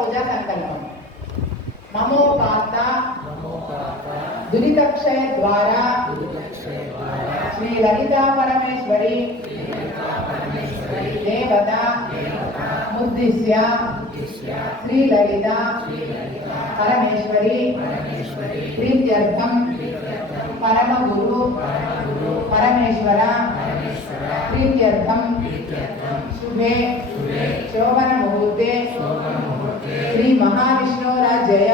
पूजा संकल्पम ममोपात्त दुरितक्षय द्वारा श्री ललिता परमेश्वरी देवता मुद्दिश्य श्री ललिता परमेश्वरी प्रीत्यर्थम परम गुरु परमेश्वर प्रीत्यर्थम शुभे शोभन मुहूर्ते श्री महाविष्णुराजय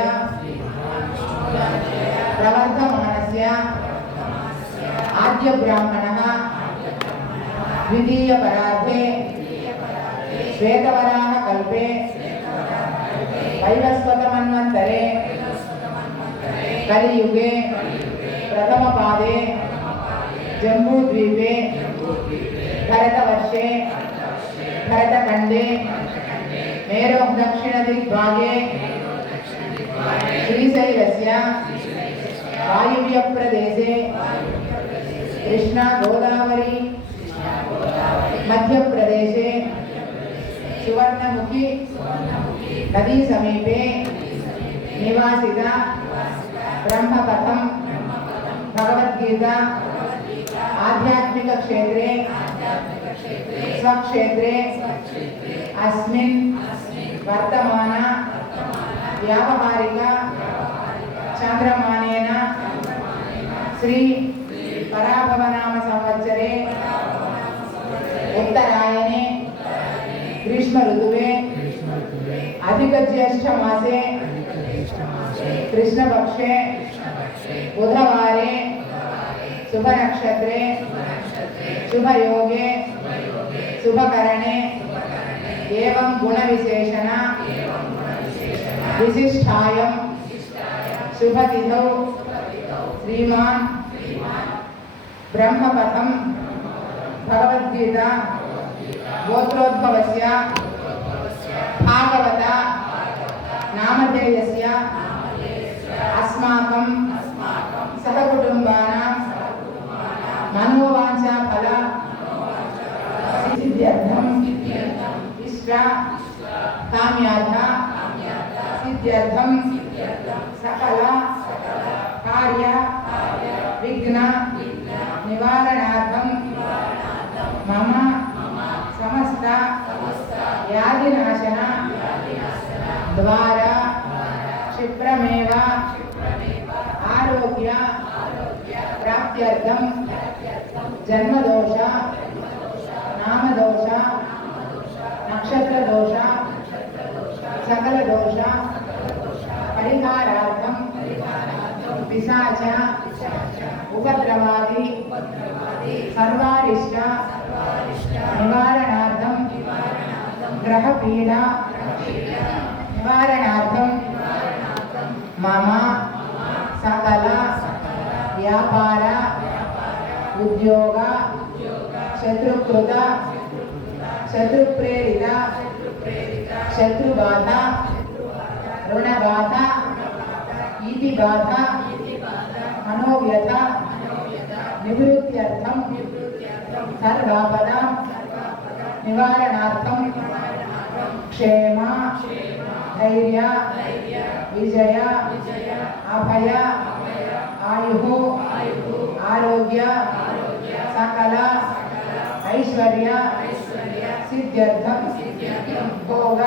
प्रवर्धमानस्य आद्य ब्राह्मणः द्वितीय परार्धे श्वेतवराह कल्पे वैवस्वतमन्वन्तरे कलियुगे प्रथम पादे जम्बूद्वीपे भरतवर्षे भरतखंडे मेरोः दक्षिणदिग्भागे श्रीशैलस्य वायुव्यप्रदेशे कृष्णा गोदावरी मध्यप्रदेशे सुवर्णमुखी नदी समीपे निवासिता ब्रह्मपथम भगवद्गीता आध्यात्मिक क्षेत्रे स्वक्षेत्रे अस्मिन् वर्तमान व्यावहारिक चांद्रमानेन श्री पराभवनाम संवत्सरे उत्तरायणे ग्रीष्म ऋतुवे अधिक ज्येष्ठ मासे कृष्ण पक्षे बुधवारे शुभ नक्षत्रे शुभ योगे शुभ करणे एवं गुण विशेषण विशिष्टायं शुभ तिथौ श्रीमान ब्रह्मपथम भगवद्गीता गोत्रोद्भवस्य भागवत नामधेयस्य अस्माकं सहकुटुम्बानां मनोवांछा फल सिद्ध्यर्थं इष्ट काम्यार्थ सिद्ध्यर्थं सकल कार्य विघ्न निवारणार्थं मम समस्त व्याधिनाशन द्वारा क्षिप्रमेव आरोग्य प्राप्त्यर्थं जन्मदोष नामदोष नक्षत्रदोष सकल दोष परिहारार्थं पिशाच उपद्रवादि सर्वारिष्ट निवारणार्थं ग्रह पीडा निवारणार्थं मम सकल व्यापार उद्योग शत्रुकृत शत्रुप्रेरित शत्रुबाधा ऋणबाधा ईतिबाधा मनोव्यथ निवृत्त्यर्थं सर्वापदा निवारणार्थं क्षेम धैर्य विजय अभय आयुः आरोग्य सकल ऐश्वर्य सिद्ध्यर्थं भोग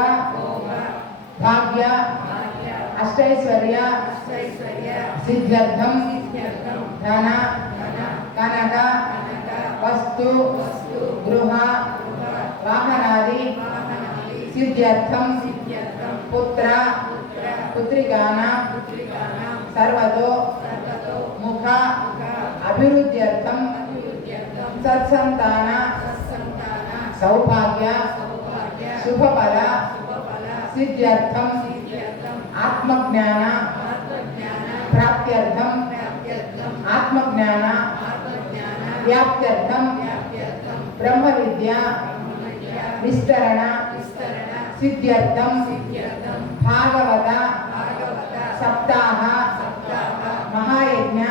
भाग्य अष्टैश्वर्य सिद्ध्यर्थं धन कनक वस्तु गृह वाहनादि सिद्ध्यर्थं पुत्र पुत्रिकानां सर्वतो मुख अभिवृद्ध्यर्थं सत्संतान सौभाग्य शुभफल सिद्ध्यर्थं आत्मज्ञान प्राप्त्यर्थं आत्मज्ञान व्याप्त्यर्थं ब्रह्मविद्या विस्तरण सिद्ध्यर्थं भागवत सप्ताह महायज्ञ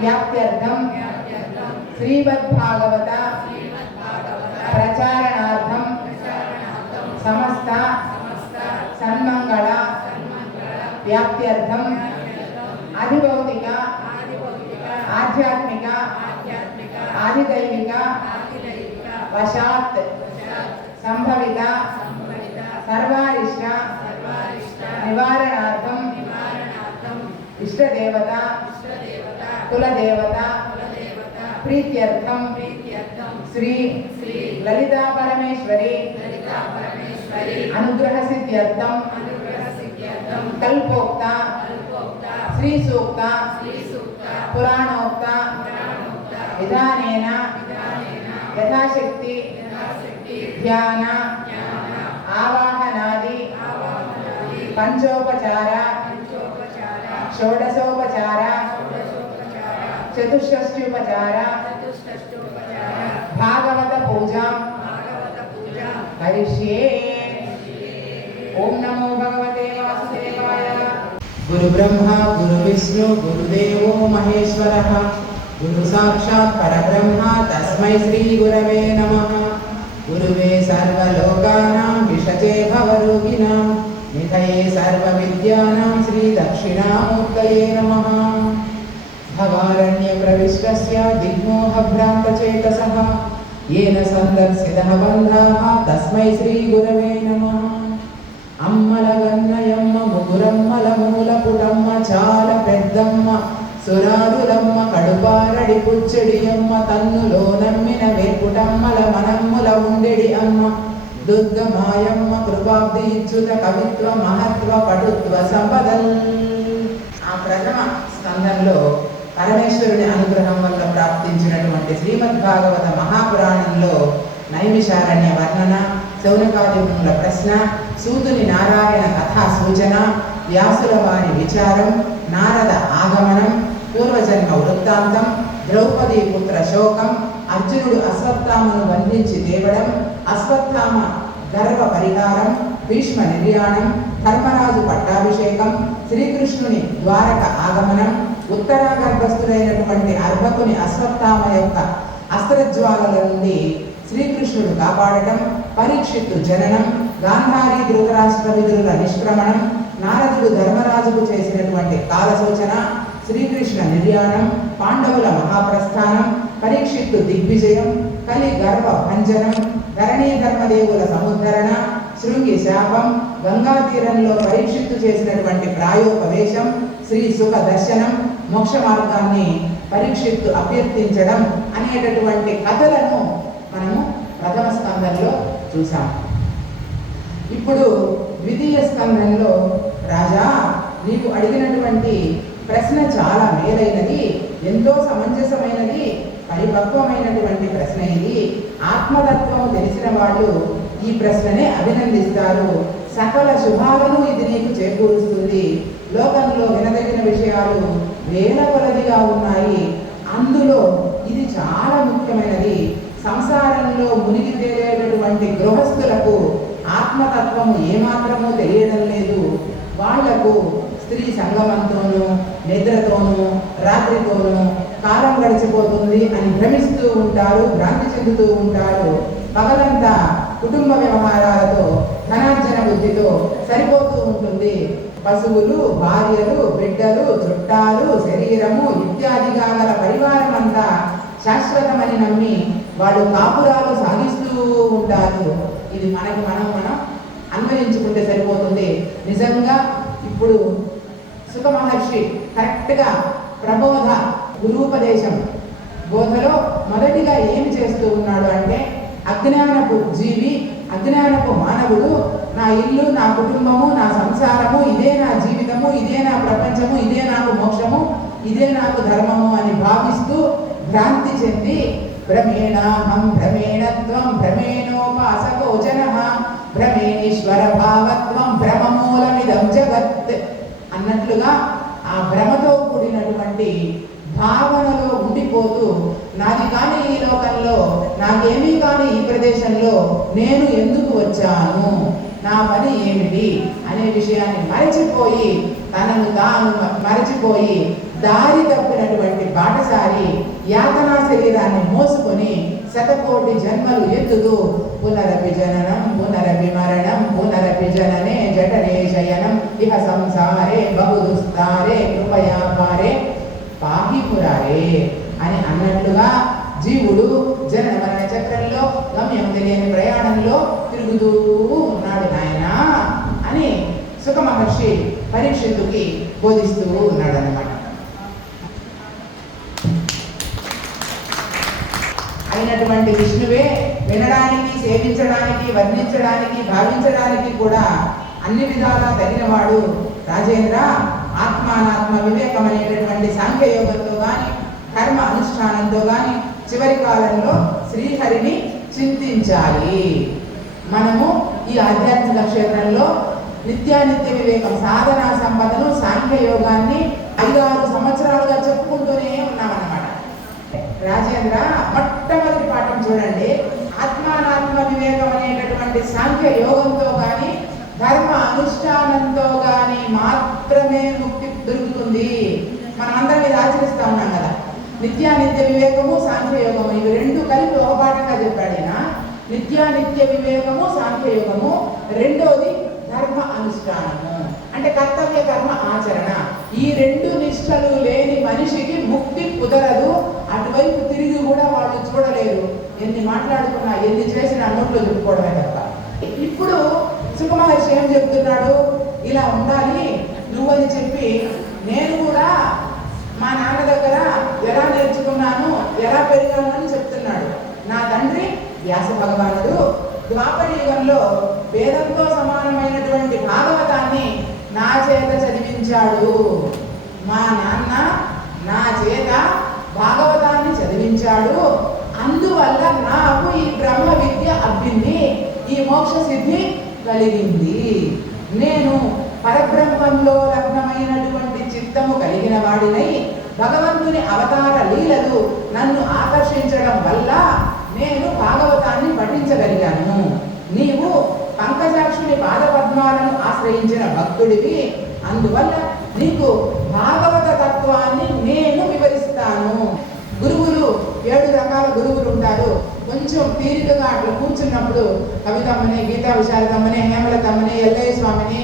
व्याप्त्यर्थं श्रीमद्भागवत प्रचारणार्थं समस्त సన్మంగళ వ్యాప్త్యర్థం ఆదిభౌతిక ఆధ్యాత్మిక ఆదిదైవిక వశాత్ సంభవిత సర్వారిష్ట నివారణార్థం ఇష్టదేవత కులదేవత ప్రీత్యర్థం శ్రీ లలితా పరమేశ్వరి అనుగ్రహ సిద్ధ్యర్థం కల్పోక్త శ్రీ సూక్త పురాణోక్త విధానేన యథాశక్తి ధ్యాన ఆవాహనాది పంచోపచార షోడశోపచార చతుషష్ట్యుపచార భాగవత పూజాం కరిష్యే. ఓం నమో భగవతే వాసుదేవాయ. గురు బ్రహ్మ గురు విష్ణు గురుదేవో మహేశ్వరః గురు సాక్షాత్ పరబ్రహ్మ తస్మై శ్రీ గురవే నమః. గురువే సర్వలోకానాం విషజే భవరోగిణాం నిధయే సర్వవిద్యానాం శ్రీ దక్షిణామూర్తయే నమః. భవారణ్య ప్రవిష్టస్య దిగ్మోహ భ్రాంతచేతసః येन संदर्शितः बन्धाः तस्मै श्री गुरवे नमः. అమ్మలగన్నయమ్మ ముగురమ్మల మూలపుటమ్మ చాల పెద్దమ్మ సురారులమ్మ కడుపారడి పుచ్చడియమ్మ తన్నులో నమ్మిన వేపుటమ్మల మనమ్ముల ఉండెడి అమ్మ దుర్గమాయమ్మ కృపాబ్ది ఇచ్చుత కవిత్వ మహత్వ పటుత్వ సంపదల్. ఆ ప్రథమ స్కంధంలో పరమేశ్వరుని అనుగ్రహం వల్ల ప్రాప్తించినటువంటి శ్రీమద్భాగవత మహాపురాణంలో నైమిషారణ్య వర్ణన, శౌనకాది మునుల ప్రశ్న, సూతుని నారాయణ కథా సూచన, వ్యాసుల వారి విచారం, నారద ఆగమనం, పూర్వజన్మ వృత్తాంతం, ద్రౌపదీ పుత్ర శోకం, అర్జునుడు అశ్వత్థామను బంధించి తేవడం, అశ్వత్థామ గర్వ పరిహారం, భీష్మ నిర్యాణం, ధర్మరాజు పట్టాభిషేకం, శ్రీకృష్ణుని ద్వారక ఆగమనం, ఉత్తరాగర్భస్థుడైనటువంటి అర్భకుని అశ్వత్థామ యొక్క అస్త్రజ్వాలల నుండి శ్రీకృష్ణుడు కాపాడటం, పరీక్షిత్తు జననం, గాంధారీ ధృతరాష్ట్ర విదురుల నిష్క్రమణం, నారదుడు ధర్మరాజుకు చేసినటువంటి కాలసూచన, శ్రీకృష్ణ నిర్యాణం, పాండవుల మహాప్రస్థానం, పరీక్షిత్తు దిగ్విజయం, కలి గర్వ భంజనం, ధరణీ ధర్మదేవుల సముద్ధరణ, శృంగి శాపం, గంగా తీరంలో పరీక్షిత్తు చేసినటువంటి ప్రాయోపవేశం, శ్రీ సుఖ దర్శనం, మోక్ష మార్గాన్ని పరీక్షిత్తు అభ్యర్థించడం అనేటటువంటి కథలను మనము ప్రథమ స్కంధంలో చూసాం. ఇప్పుడు ద్వితీయ స్కంధంలో రాజా నీకు అడిగినటువంటి ప్రశ్న చాలా మేలైనది, ఎంతో సమంజసమైనది, పరిపక్వమైనటువంటి ప్రశ్న ఇది. ఆత్మతత్వం తెలిసిన వాళ్ళు ఈ ప్రశ్ననే అభినందిస్తారు. సకల శుభాలను ఇది నీకు చేకూరుస్తుంది. లోకంలో వినదగిన విషయాలు వేల కొలదిగా ఉన్నాయి, అందులో ఇది చాలా ముఖ్యమైనది. సంసారంలో మునిగి తేలేటటువంటి గృహస్థులకు ఆత్మతత్వము ఏమాత్రమూ తెలియడం లేదు. వాళ్లకు స్త్రీ సంగమంతోనూ నిద్రతోనూ రాత్రితోనూ కాలం గడిచిపోతుంది అని భ్రమిస్తూ ఉంటారు, భ్రాంతి చెందుతూ ఉంటారు. పగలంతా కుటుంబ వ్యవహారాలతో ధనార్జన బుద్ధితో సరిపోతూ ఉంటుంది. పశువులు, భార్యలు, బిడ్డలు, చుట్టాలు, శరీరము ఇత్యాదిగా గల పరివారం అంతా శాశ్వతమని నమ్మి వాళ్ళు కాపురాలు సాగిస్తూ ఉంటారు. ఇది మనం అన్వయించుకుంటే సరిపోతుంది. నిజంగా ఇప్పుడు సుఖ మహర్షి కరెక్ట్గా ప్రబోధ గురూపదేశం బోధలో మొదటిగా ఏమి చేస్తూ ఉన్నాడు అంటే, అజ్ఞానపు జీవి, అజ్ఞానపు మానవుడు నా ఇల్లు, నా కుటుంబము, నా సంసారము, ఇదే నా జీవితము, ఇదే నా ప్రపంచము, ఇదే నాకు మోక్షము, ఇదే నాకు ధర్మము అని భావిస్తూ భ్రాంతి చెంది భ్రమేణాహం భ్రమేణత్వం భ్రమేణోపాసకో జనః భ్రమేణీశ్వర భావత్వం భ్రమమూలమిదం జగత్ అన్నట్లుగా ఆ భ్రమతో కూడినటువంటి భావనలో ఉండిపోతూ నాది కాని ఈ లోకంలో, నాకేమీ కాని ఈ ప్రదేశంలో నేను ఎందుకు వచ్చాను, నా పని ఏమిటి అనే విషయాన్ని మరచిపోయి, తనను తాను మరచిపోయి దారి తప్పినటువంటి బాటసారి యాతనా శరీరాన్ని మోసుకొని శతకోటి జన్మలు ఎత్తుతూ పునరపి జననం పునరపి మరణం పునరపి జననే జఠరే ఇహ సంసారే బహుదుస్తారే కృపయా పారే పాహి పురారే అని అన్నట్లుగా జీవుడు జనన మరణ చక్రంలో గమ్యం తెలియని ప్రయాణంలో తిరుగుతూ ఉన్నాడు నాయన అని సుఖ మహర్షి పరీక్షితుకి బోధిస్తూ ఉన్నాడు అన్నమాట. అయినటువంటి విష్ణువే వినడానికి, సేవించడానికి, వర్ణించడానికి, భావించడానికి కూడా అన్ని విధాలా తగినవాడు రాజేంద్ర. ఆత్మానాత్మ వివేకం అనేటటువంటి సాంఖ్యయోగంతో కానీ, కర్మ అనుష్ఠానంతో కానీ చివరి కాలంలో శ్రీహరిని చింతించాలి. మనము ఈ ఆధ్యాత్మిక క్షేత్రంలో నిత్యానిత్య వివేకం, సాధనా సంపదను, సాంఖ్యయోగాన్ని 5-6 సంవత్సరాలుగా చెప్పుకుంటూనే ఉన్నామన్నమాట. రాజేంద్ర మొట్టమొదటి పాఠం చూడండి. ఆత్మానాత్మ వివేకం అనేటటువంటి సాంఖ్య యోగంతో కానీ, ధర్మ అనుష్ఠానంతో కానీ మాత్రమే ముక్తి దొరుకుతుంది. మనం అందరం ఇది ఆచరిస్తా ఉన్నాం కదా. నిత్యానిత్య వివేకము, సాంఖ్యయోగము ఇవి రెండు కలిపి ఒక పాఠంగా చెప్పాడు ఈయన. నిత్యానిత్య వివేకము, సాంఖ్యయోగము. రెండోది ధర్మ అనుష్ఠానము, అంటే కర్తవ్య కర్మ ఆచరణ. ఈ రెండు నిష్టలు లేని మనిషికి ముక్తి కుదరదు. అటువైపు తిరిగి కూడా వాళ్ళు చూడలేరు. ఎన్ని మాట్లాడుకున్నా, ఎన్ని చేసినా నోట్లో చెప్పుకోవడమే తప్ప. ఇప్పుడు సుఖ మహర్షి ఏం చెప్తున్నాడు? ఇలా ఉండాలి నువ్వని చెప్పి, నేను కూడా మా నాన్న దగ్గర ఎలా నేర్చుకున్నాను, ఎలా పెరిగాను అని చెప్తున్నాడు. నా తండ్రి వ్యాస భగవానుడు ద్వాపర యుగంలో వేదంతో సమానమైనటువంటి భాగవతాన్ని నా చేత చదివించాడు. మా నాన్న నా చేత భాగవతాన్ని చదివించాడు. అందువల్ల నాకు ఈ బ్రహ్మ విద్య అబ్బింది, ఈ మోక్ష సిద్ధి కలిగింది. నేను పరబ్రహ్మంలో లగ్నమైనటువంటి చిత్తము కలిగిన వాడినై భగవంతుని అవతార లీలలు నన్ను ఆకర్షించడం వల్ల నేను భాగవతాన్ని పఠించగలిగాను. నీవు పంకజాక్షుని పాదపద్మాలను ఆశ్రయించిన భక్తుడివి. అందువల్ల నీకు భాగవత తత్వాన్ని నేను వివరిస్తాను. గురువులు 7 రకాల గురువులు ఉంటారు. కొంచెం తీరికగా అట్లా కూర్చున్నప్పుడు కవితమ్మని, గీతా విశారదమ్మని, హేమలతమ్మని, ఎల్లయ్య స్వామిని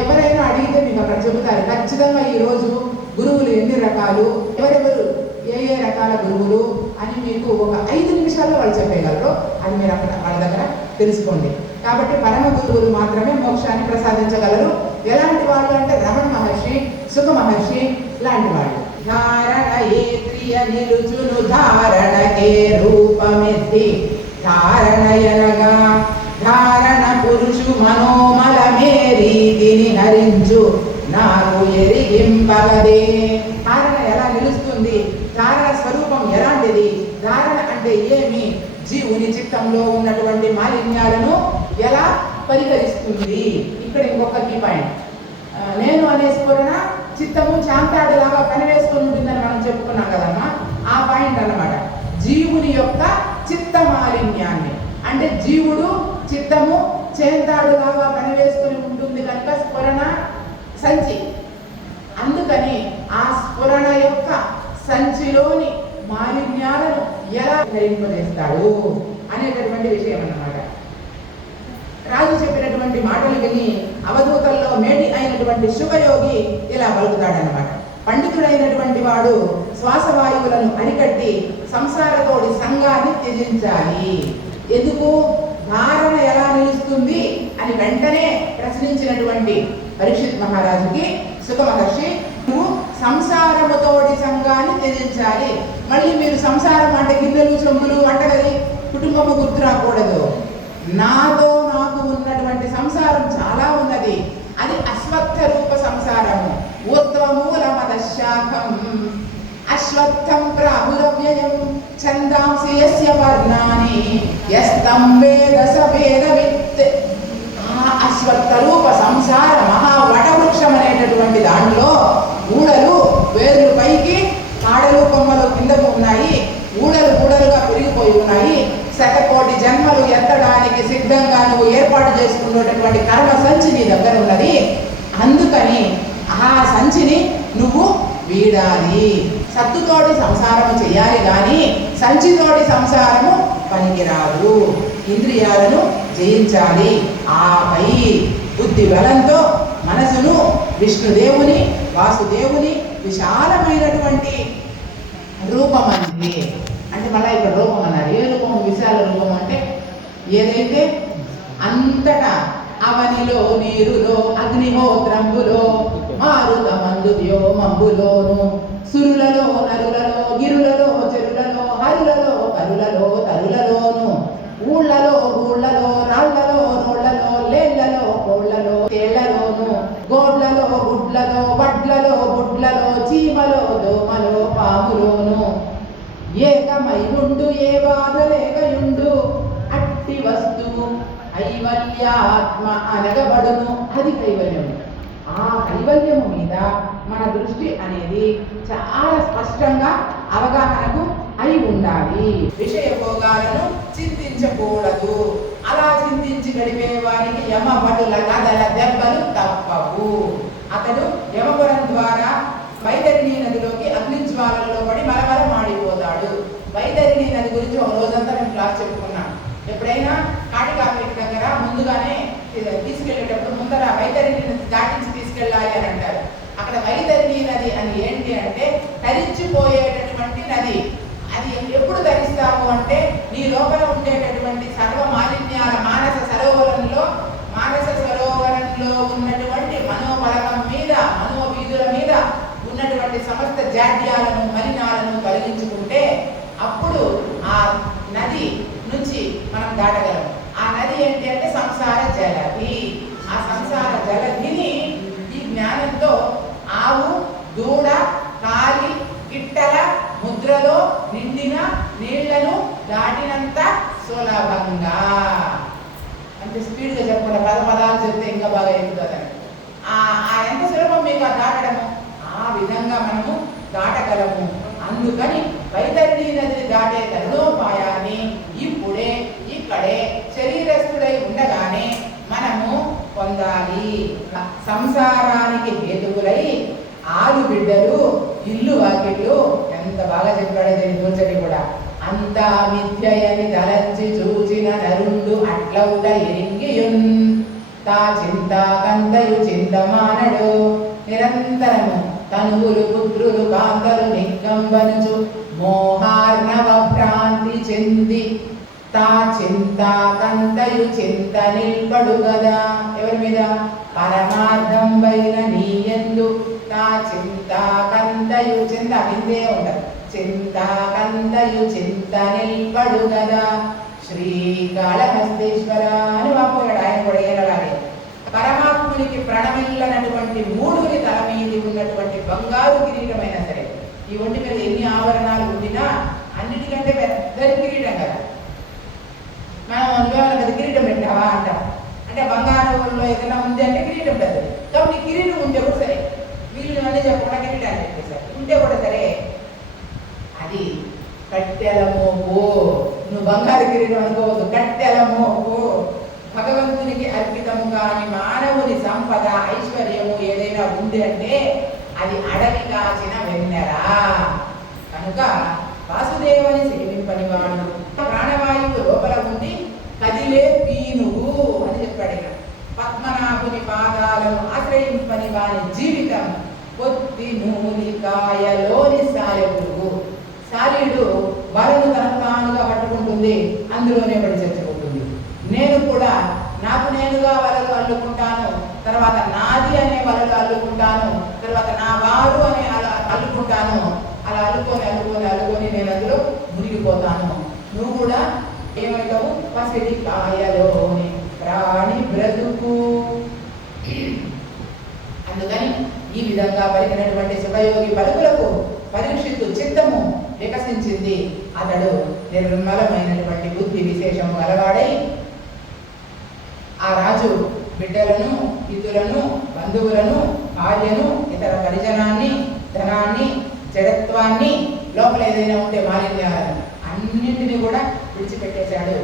ఎవరైనా అడిగితే మీకు అక్కడ చెబుతారు. ఖచ్చితంగా ఈరోజు గురువులు ఎన్ని రకాలు, ఎవరెవరు ఏ రకాల గురువులు అని మీకు ఒక 5 నిమిషాల్లో వాళ్ళు చెప్పగలరు. అది మీరు అక్కడ వాళ్ళ దగ్గర తెలుసుకోండి. కాబట్టి పరమ గురువులు మాత్రమే మోక్షాన్ని ప్రసాదించగలరు. ఎలాంటి వాళ్ళు అంటే రమణ మహర్షి, సుఖ మహర్షి లాంటి వాళ్ళు. ధారణ ఏ క్రియ నిలుచును ధారణకే రూపమెత్తి ధారణయనగా ధారణ పురుషు మనోమలమే రీతిని హరించు నాకు ఎరిగింపగదే. ధారణ ఎలా నిలుస్తుంది, ధారణ స్వరూపం ఎలాంటిది, ధారణ అంటే ఏమి, జీవుని చిత్తంలో ఉన్నటువంటి మాలిన్యాలను ఎలా పరిహరిస్తుంది. ఇక్కడ ఇంకొక కీ పాయింట్. నేను అనే స్ఫురణ చిత్తము చాంతాడులాగా పనివేసుకుని ఉంటుందని మనం చెప్పుకున్నాం కదమ్మా. ఆ పాయింట్ అన్నమాట. జీవుని యొక్క చిత్త మాలిన్యాన్ని, అంటే జీవుడు చిత్తము చేంతాడులాగా పనివేసుకుని ఉంటుంది కనుక స్ఫురణ సంచి. అందుకని ఆ స్ఫురణ యొక్క సంచిలోని మాలిన్యాలను ఎలా ధరింపజేస్తాడు అనేటటువంటి విషయం అన్నమాట. రాజు చెప్పినటువంటి మాటలు విని అవధూతల్లో మేటి అయినటువంటి శుభయోగి ఇలా పలుకుతాడనమాట. పండితుడైనటువంటి వాడు శ్వాసవాయువులను అరికట్టి సంసారతోడి సంఘాన్ని త్యజించాలి. ఎందుకు? ధారణ ఎలా నిలుస్తుంది అని వెంటనే ప్రశ్నించినటువంటి పరీక్షిత్ మహారాజుకి సుఖ మహర్షి, నువ్వు సంసారముతోడి సంఘాన్ని త్యజించాలి. మళ్ళీ మీరు సంసారం అంటే గిన్నెలు, చెంబులు, వంటగది, కుటుంబము గుర్తు రాకూడదు. నాకు ఉన్నటువంటి సంసారం చాలా ఉన్నది. అది అశ్వత్థ రూప సంసారము. ఊర్ధ్వమూలమద శాఖం అశ్వత్థం ప్రాహురవ్యయం ఛందాంసి యస్య వర్ణాని యస్తం వేద స వేదవిత్. అశ్వత్థ రూప సంసార మహావటవృక్షం అనేటటువంటి దాంట్లో ఊడలు, వేర్లు పైకి, ఆడలు కొమ్మలు కిందకు ఉన్నాయి. ఊడలు ఊడలుగా పెరిగిపోయి ఉన్నాయి. శతకోటి జన్మలు ఎత్తడానికి సిద్ధంగా నువ్వు ఏర్పాటు చేసుకున్నటువంటి కర్మ సంచి నీ దగ్గర ఉన్నది. అందుకని ఆ సంచిని నువ్వు వీడాలి. సత్తుతోటి సంసారము చేయాలి కానీ సంచితోటి సంసారము పనికిరాదు. ఇంద్రియాలను జయించాలి. ఆపై బుద్ధి బలంతో మనసును విష్ణుదేవుని వాసుదేవుని విశాలమైనటువంటి రూపం అంది. అంటే మళ్ళీ ఇక్కడ రూపం అన్నారు. ఏ రూపం? విశాల రూపం అంటే ఏదైతే అంతటా అవనిలో నీరులో అగ్నిహోత్రంబులో మారుతమందు వ్యోమంబులోను సురులలో నరులలో గిరులలో చెరులలో హరులలో కరులలో తరులలోను ఊళ్ళలో గూళ్ళలో రాళ్లలో రోళ్లలో లేళ్లలో కోళ్లలో తేళ్లలోను గోడ్లలో గుడ్లలో వడ్లలో బుడ్లలో చీమలో దోమలో పాములోను ఏకమై ఉండు ఏ బాధ లేకయుండు అట్టి వస్తువు కైవల్యాత్మ అనగబడును. అది కైవల్యం. ఆ కైవల్యము మీద మన దృష్టి అనేది చాలా స్పష్టంగా అవగాహనకు అయి ఉండాలి. విషయ భోగాలను చింతించకూడదు. అలా చింతించి గడిపే వారికి యమభటుల కథల దెబ్బలు తప్పవు. అతడు యమపురం ద్వారా వైతరిణి నదిలోకి అగ్నిజ్వాలలో పడి మరమర మాడిపోతాడు. వైతరిణి నది గురించి ఒక రోజంతా నేను క్లాస్ చెప్పుకున్నాను. ఎప్పుడైనా కాటికాపేట దగ్గర ముందుగానే తీసుకెళ్లేటప్పుడు ముందర వైతరిణి నది దాటించి తీసుకెళ్ళాలి అని అంటారు. అక్కడ వైతరిణి నది అని ఏంటి అంటే తరించిపోయేటటువంటి నది. అది ఎప్పుడు ధరిస్తాము అంటే నీ లోపల ఉండేటటువంటి సర్వ మాలిన్యాల మానస సరోవరంలో ఉన్నటువంటి మనోబలకం మీద మనోవీధుల మీద ఉన్నటువంటి సమస్త జాడ్యాలను మలినాలను తొలగించుకుంటే అప్పుడు ఆ నది నుంచి మనం దాటగలం. ఆ నది ఏంటి అంటే సంసార జలధి. ఆ సంసార జలధిని ఈ జ్ఞానంతో ఆవు దూడ కాలి గిట్టల ముద్రలో నిండిన నీళ్లను దాటినంత సులభంగా, అంటే స్పీడ్గా చెప్పకుండా పదాలు చెప్తే ఇంకా బాగా ఎక్కుతుందని ఎంత సులభం మీకు దాటడము. ఆ విధంగా మనము దాటగలము. అందుకని వైతరిణి నదిని దాటే తరుణోపాయాన్ని ఇప్పుడే ఇక్కడే శరీరస్థుడై ఉండగానే మనము పొందాలి. సంసారానికి హేతువులై ఆరు బిడ్డలు ఇల్లు వాకిళ్ళు, ఎంత బాగా చెప్పాడు దీని కూర్చొని కూడా. అంతా మిథ్యయని తలంచి చూచిన నరుండు అట్లవుట ఎరింగియున్ తా చింతా కందయు చింతమానడు నిరంతరము తనువులు పుత్రులు కాంతలు నిగ్గంబనుచు మోహార్ణవ భ్రాంతి చెంది తా చింతా కందయు చింత నిల్పడు గదా. ఎవరి మీద? పరమార్థం పైన నీయందు తా చింతా కందయు చింత విందే ఉండదు. చింతా కందయు చింత నిల్పడు గదా. శ్రీకాళహస్తీశ్వర అని వాపోయాడు ఆయన కూడా. ఏనలాగే పరమాత్మునికి ప్రణమిల్లనటువంటి మూడుని తల మీది ఉన్నటువంటి బంగారు కిరీటమైనా సరే, ఈ ఒంటి మీద ఎన్ని ఆభరణాలు ఉండినా అన్నిటికంటే పెద్ద కిరీటం కదా. మనం అనుభవాల కిరీటం పెట్టావా అంటాం. అంటే బంగారంలో ఏదైనా ఉంది అంటే కిరీటం పెద్దది. కాబట్టి కిరీటం ఉంటే కూడా సరే, వీళ్ళు అన్నీ చెప్పకుండా కిరీటాన్ని చెప్పేసారు ఉంటే కూడా సరే, అది కట్టెల మోపు. నువ్వు బంగారు కిరీటం అనుకోవద్దు, కట్టెల మోపు. భగవంతునికి అర్పితము కాని మానవుని సంపద ఐశ్వర్యము ఏదైనా ఉంది అంటే అది అడవి కాచిన వెన్నెరా. కనుక వాసుదేవుని సేవింపని వాడు ప్రాణవాయువు లోపల ఉండి కదిలే పీనుగు అని చెప్పాడు. ఇక పద్మనాభుని పాదాలను ఆశ్రయింపని వాని జీవితం పొత్తి మూలికాయలోని సాలెపురుగు. సాలీడు వలను తనకు తానుగా పట్టుకుంటుంది, అందులోనే పడి చచ్చిపోతుంది. నేను కూడా నాకు నేనుగా వలలు అల్లుకుంటాను, తర్వాత నాది అనే వలలు అల్లుకుంటాను, తర్వాత నా వారు అనే అలా అల్లుకుంటాను. అలా అల్లుకొని అల్లుకొని అల్లుకొని నేను అందులో మునిగిపోతాను. నువ్వు కూడా ఏమవుతావు? పసిడి కాయలోని ప్రాణి బ్రతుకు. అందుకని ఈ విధంగా పలికినటువంటి శుభయోగి పలుకులకు పరీక్షిత్తు చిత్తము వికసించింది. అతడు నిర్మలమైనటువంటి బుద్ధి విశేషము గలవాడై ఆ రాజు బిడ్డలను, ఇతులను, బంధువులను, భార్యను, ఇతర పరిజనాన్ని, ధనాన్ని, జడత్వాన్ని, లోపల ఏదైనా ఉంటే మాలిన్యాలను అన్నింటినీ కూడా విడిచిపెట్టేశాడు.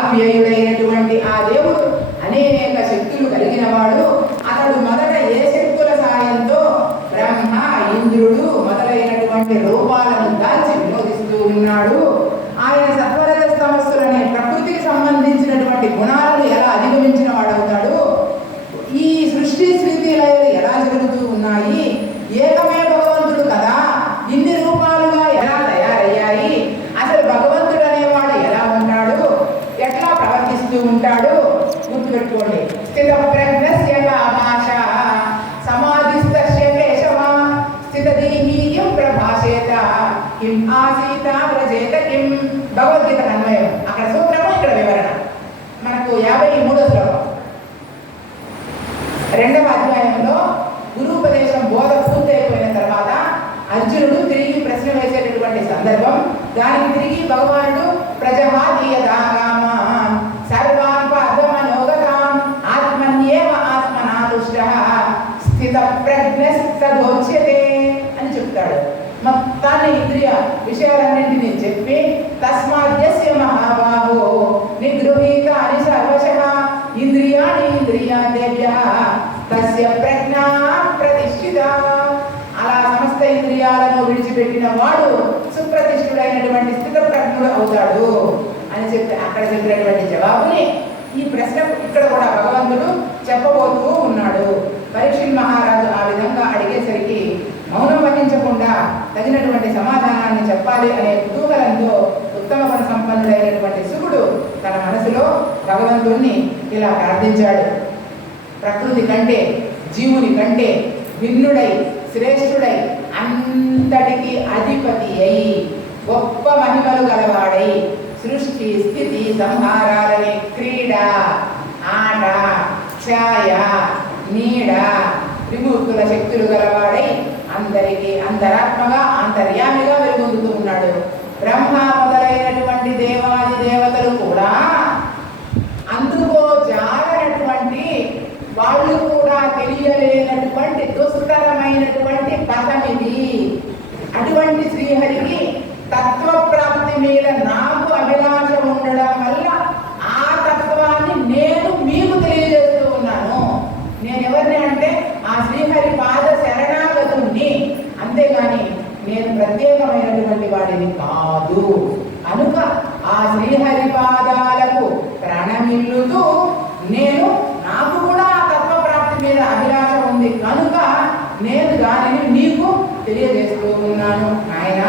అవ్యయుడైనటువంటి ఆ దేవుడు అనేక శక్తులు కలిగిన వాడు. అతడు మొదట ఏ శక్తుల సాయంతో బ్రహ్మ, ఇంద్రుడు మొదలైనటువంటి రూపాలను దాల్చి వినోదిస్తూ ఉన్నాడు. ఆయన సత్వరజస్తమస్సులనే ప్రకృతికి సంబంధించినటువంటి గుణాలను ఎలా అధిగమించిన వాడవుతాడు, ఈ సృష్టి స్థితి లయలు ఎలా జరుగుతూ ఉన్నాయి, ఏకమే భగవంతుడు కదా, ఇన్ని రూపాలుగా ఎలా తయారయ్యాయి, అసలు భగవంతుడు అనేవాడు ఎలా ఉంటాడు, ఎట్లా ప్రవర్తిస్తూ ఉంటాడు గుర్తుపెట్టుకోండి. స్థిత ప్రజ్ఞస్య భాష సమాధిస్తస్య కేశవ స్థితదీహీయం ప్రభాషేత కిం ఆసీత వ్రజేత కిం. భగవద్గీత అన్వయం, అక్కడ సూత్రము ఇక్కడ వివరణ. మనకు 53వ శ్లోకం 2వ అధ్యాయంలో గురూపదేశం బోధ పూర్తయిపోయిన తర్వాత అర్జునుడు తిరిగి ప్రశ్న వేసేటటువంటి సందర్భం. దానికి తిరిగి భగవానుడు ప్రజహాదీయతారామాన్ సర్వాన్ పాదమనోగతాన్ ఆత్మన్యేవ ఆత్మనాతుష్టః స్థిత ప్రజ్ఞస్తదోచ్యతే అని చెప్తాడు. మొత్తాన్ని ఇంద్రియ విషయాలన్నింటినీ చెప్పి తస్మాద్యస్య మహాబాహో నిగృహీతాని సర్వశః ఇంద్రియాణి ఇంద్రియాదేభ్యః తస్య ప్రజ్ఞా ప్రతిష్ఠిత. అలా సమస్త ఇంద్రియాలను విడిచిపెట్టిన వాడు సుప్రతిష్ఠుడైనటువంటి స్థిత ప్రజ్ఞుడు అవుతాడు అని చెప్పి అక్కడ చెప్పినటువంటి జవాబుని ఈ ప్రశ్న ఇక్కడ కూడా భగవంతుడు చెప్పబోతూ ఉన్నాడు. పరీక్షిత్ మహారాజు ఆ విధంగా అడిగేసరికి మౌనం వహించకుండా తగినటువంటి సమాధానాన్ని చెప్పాలి అనే కుతూహలంతో ఉత్తమ గుణ సంపన్నుడైనటువంటి శుకుడు తన మనసులో భగవంతుణ్ణి ఇలా ప్రార్థించాడు. ప్రకృతి కంటే జీవుని కంటే భిన్నుడై శ్రేష్ఠుడై అంతటికి అధిపతి అయి గొప్ప మహిమలు గలవాడై సృష్టి స్థితి సంహారాలనే క్రీడ ఆట ఛాయ నీడ విముక్తుల శక్తులు గలవాడై అందరికీ అంతరాత్మగా అంతర్యామిగా వెలుగొందుతూ ఉన్నాడు. బ్రహ్మ మొదలైనటువంటి దేవాది దేవతలు కూడా అందుకో జారనటువంటి వాళ్ళు కూడా తెలియలేనటువంటి దుస్తరమైనటువంటి పదమిది. అటువంటి శ్రీహరికి తత్వప్రాప్తి మీద నాకు అభిలాష ఉండడం వల్ల ఆ తత్వాన్ని నేను మీకు తెలియజేస్తూ ఉన్నాను. నేను ఎవరిని అంటే ఆ శ్రీహరి పాద శరణాగతుణ్ణి, అంతేగాని నేను ప్రత్యేకమైనటువంటి వాడిని కాదు. కనుక ఆ శ్రీహరి పాదాలకు ప్రణమిల్లుతూ నేను నాకు కూడా ఆ తత్వప్రాప్తి మీద అభిలాష ఉంది కనుక నేను దానిని నీకు తెలియజేస్తూ ఉన్నాను. ఆయన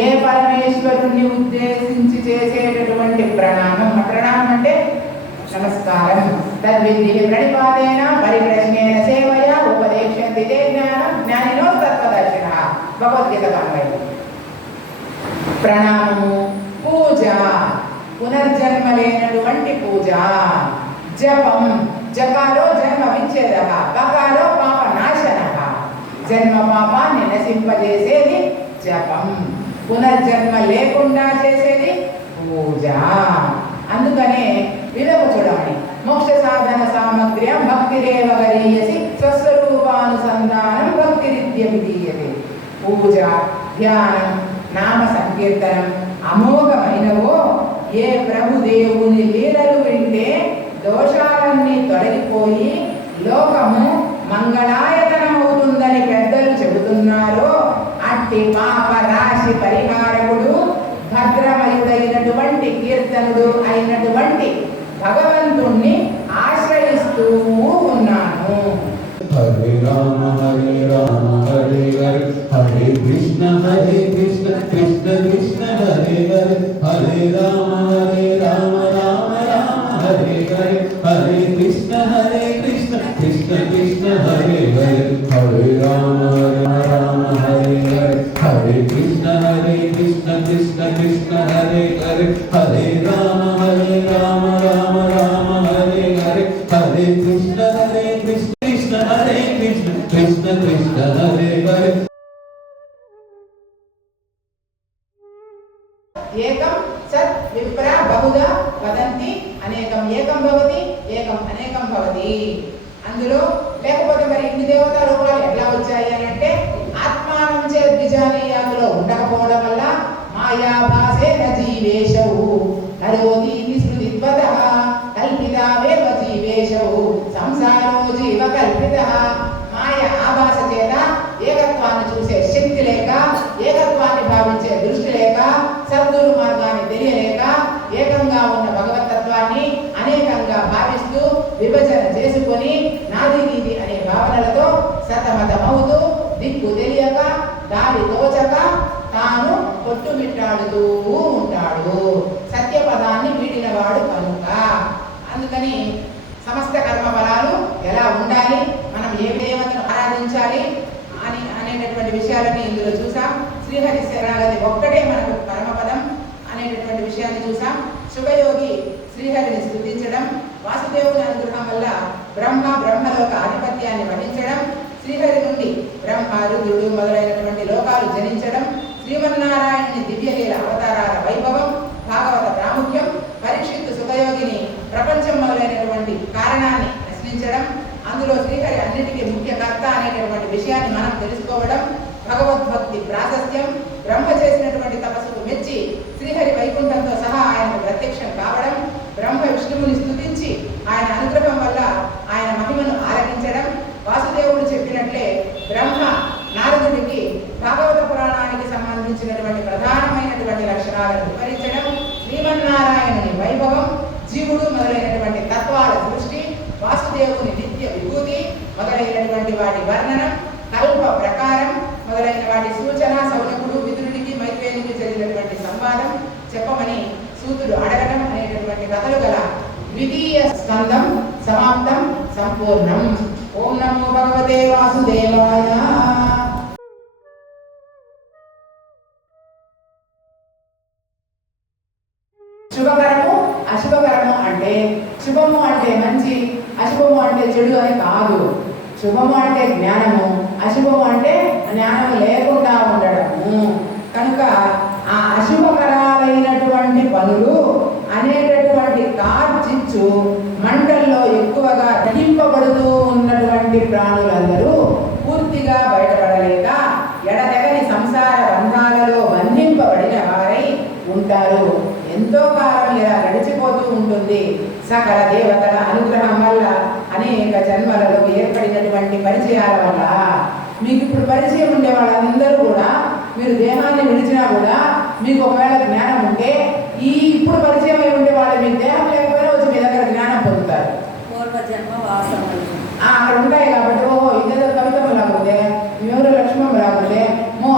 ఏ పరమేశ్వరుణ్ణి ఉద్దేశించి చేసేటటువంటి ప్రణామం, ప్రణామం అంటే నమస్కారం, తద్విధి ప్రణిపాదేన పరిప్రశ్నేన సేవయ ఉపదేశంతి తే జ్ఞానం జ్ఞానినో తత్వదర్శిన. భగవద్గీత అన్వయం. ప్రణామము పూజ, పునర్జన్మ లేనటువంటి పూజ. జపం, జకారో జన్మ విచ్ఛేద, బకారో పాప నాశన. జన్మ పాపాన్ని నశింపజేసేది జపం, పునర్జన్మ లేకుండా చేసేది పూజ. అందుకనే విలువ చూడమని మోక్ష సాధన సామగ్ర్యం భక్తిరేవ గరీయసి స్వస్వరూపానుసంధానం భక్తిరిత్య విధీయతే. పూజ, ధ్యానం, నామ సంకీర్తనం అమోఘమైనవో ఏ ప్రభుదేవుని లీలలు వింటే దోషాలన్నీ తొలగిపోయి లోకము మంగళాయతనమవుతుందని పెద్దలు చెబుతున్నారో అట్టి పాప రాశి పరిహారకుడు భద్రమయుడైనటువంటి కీర్తనుడు అయినటువంటి భగవంతుణ్ణి ఆశ్రయిస్తూ ఉన్నాను. హరే రామ హరే రామ హరే హరే హరే కృష్ణ కృష్ణ కృష్ణ హరే హరే హరే రామ రామ రామ హరే హరే హరే కృష్ణ కృష్ణ కృష్ణ హరే హరే హరే రామ రామ హరే హరే హరే కృష్ణ కృష్ణ కృష్ణ హరే హరే హరే రామ రామ రామ హరే హరే హరే కృష్ణ కృష్ణ హరే కృష్ణ కృష్ణ కృష్ణ హరే హరే. ఏకం సత్ విప్ర బహుదా వదంతి అనేకం ఏకం భవతి ఏకం అనేకం భవతి. అందులో లేకపోతే మరి ఇన్ని దేవతా రూపాలు ఎట్లా వచ్చాయి అని అంటే ఆత్మానం చే ద్విజానీయాదులో ఉండకపోవడం వల్ల మాయాభాసేన జీవేశవు నరోతి విస్మృతిత్వత కల్పితావేవ జీవేశవు సంసారో జీవ కల్పిత. మాయ ఆభాస చేత ఏకత్వాన్ని చూసే శక్తి లేక, ఏకత్వాన్ని భావించే దృష్టి లేక సద్గురు మార్గాన్ని తెలియలేక ఏకంగా ఉన్న భగవతత్వాన్ని అనేకంగా భావిస్తూ విభజన చేసుకొని నాది నీది అనే భావనలతో సతమతమవుతూ దిక్కు తెలియక దారి తోచక తాను కొట్టుమిట్టాడుతూ ఉంటాడు. సత్యపదాన్ని వీడినవాడు కనుక. అందుకని సమస్త కర్మ ఫలాలు ఎలా ఉండాలి, మనం ఏ దేవతను ఆరాధించాలి అనేటటువంటి విషయాలని ఇందులో చూసాం. శ్రీహరి శరణాగతి ఒక్కటే మనకు పరమపదం అనేటటువంటి విషయాన్ని చూసాం. శుభయోగి శ్రీహరిని స్తుతించడం, వాసుదేవుని అనుగ్రహం వల్ల బ్రహ్మలోక ఆధిపత్యాన్ని వహించడం, శ్రీహరి నుండి బ్రహ్మ రుద్రుడు మొదలైనటువంటి లోకాలు జనించడం, శ్రీమన్నారాయణుని దివ్యలీల అవతారాల వైభవం, భాగవత ప్రాముఖ్యం, పరీక్షిత్తు సుఖయోగిని ప్రపంచం మొదలైనటువంటి కారణాన్ని ప్రశ్నించడం, అందులో శ్రీహరి అన్నిటికీ ముఖ్య కర్త అనేటటువంటి విషయాన్ని మనం తెలుసుకోవడం, భగవద్భక్తి ప్రాశస్త్యం, బ్రహ్మ చేసినటువంటి తపస్సుకు మెచ్చి శ్రీహరి వైకుంఠంతో సహా ఆయనకు ప్రత్యక్షం కావడం, బ్రహ్మ విష్ణువుని స్తుతించి ఆయన అనుగ్రహం వల్ల ఆయన మహిమను ఆలకించడం, వాసుదేవుడు చెప్పినట్లే బ్రహ్మ నారదుడికి భాగవత పురాణానికి సంబంధించినటువంటి ప్రధానమైనటువంటి లక్షణాలను వివరించడం, శ్రీమన్నారాయణుని వైభవం, జీవుడు మొదలైనటువంటి తత్వాల దృష్టి, వాసుదేవుని నిత్య విభూతి మొదలైనటువంటి వాటి వర్ణనం, కల్ప ప్రకారం మొదలైన వాటి సూచన, సౌనకుడు విదురుడికి మైత్రేయునికి జరిగినటువంటి సంవాదం చెప్పమని సూతుడు అడగడం అనేటటువంటి కథలు గల ద్వితీయ స్కందం సమాప్తం, సంపూర్ణం. ఓం నమో భగవతే వాసుదేవాయ. శుభకరము అశుభకరము అంటే శుభము అంటే మంచి, అశుభము అంటే చెడు అని కాదు. శుభము అంటే జ్ఞానము, అశుభము అంటే జ్ఞానము లేకుండా ఉండడము. కనుక ఆ అశుభకరాలైనటువంటి పనులు అనేటటువంటి కార్చిచ్చు మంటల్లో ఎక్కువగా దహింపబడుతూ ఉన్నటువంటి ప్రాణులందరూ పూర్తిగా బయటపడలేక ఎడతెగని సంసార బంధాలలో బంధింపబడిన వారై ఉంటారు. ఎంతో కాలం ఇలా గడిచిపోతూ ఉంటుంది. సకల దేవతల అనుగ్రహం వల్ల, అనేక జన్మలలో ఏర్పడినటువంటి పరిచయాల వల్ల. మీకు ఇప్పుడు పరిచయం ఉండే వాళ్ళందరూ కూడా మీరు దేహాన్ని విడిచినా కూడా మీకు ఒకవేళ జ్ఞానం ఉంటే, ఈ ఇప్పుడు పరిచయం అయి ఉండే వాళ్ళు మీకు దేహం లేకపోయినా వచ్చి మీ దగ్గర జ్ఞానం పొందుతారు. అక్కడ ఉంటాయి కాబట్టి, ఓహో ఇదేదో కవితము లాగుంటే, ఎవరు లక్ష్మణం లాగుంటే,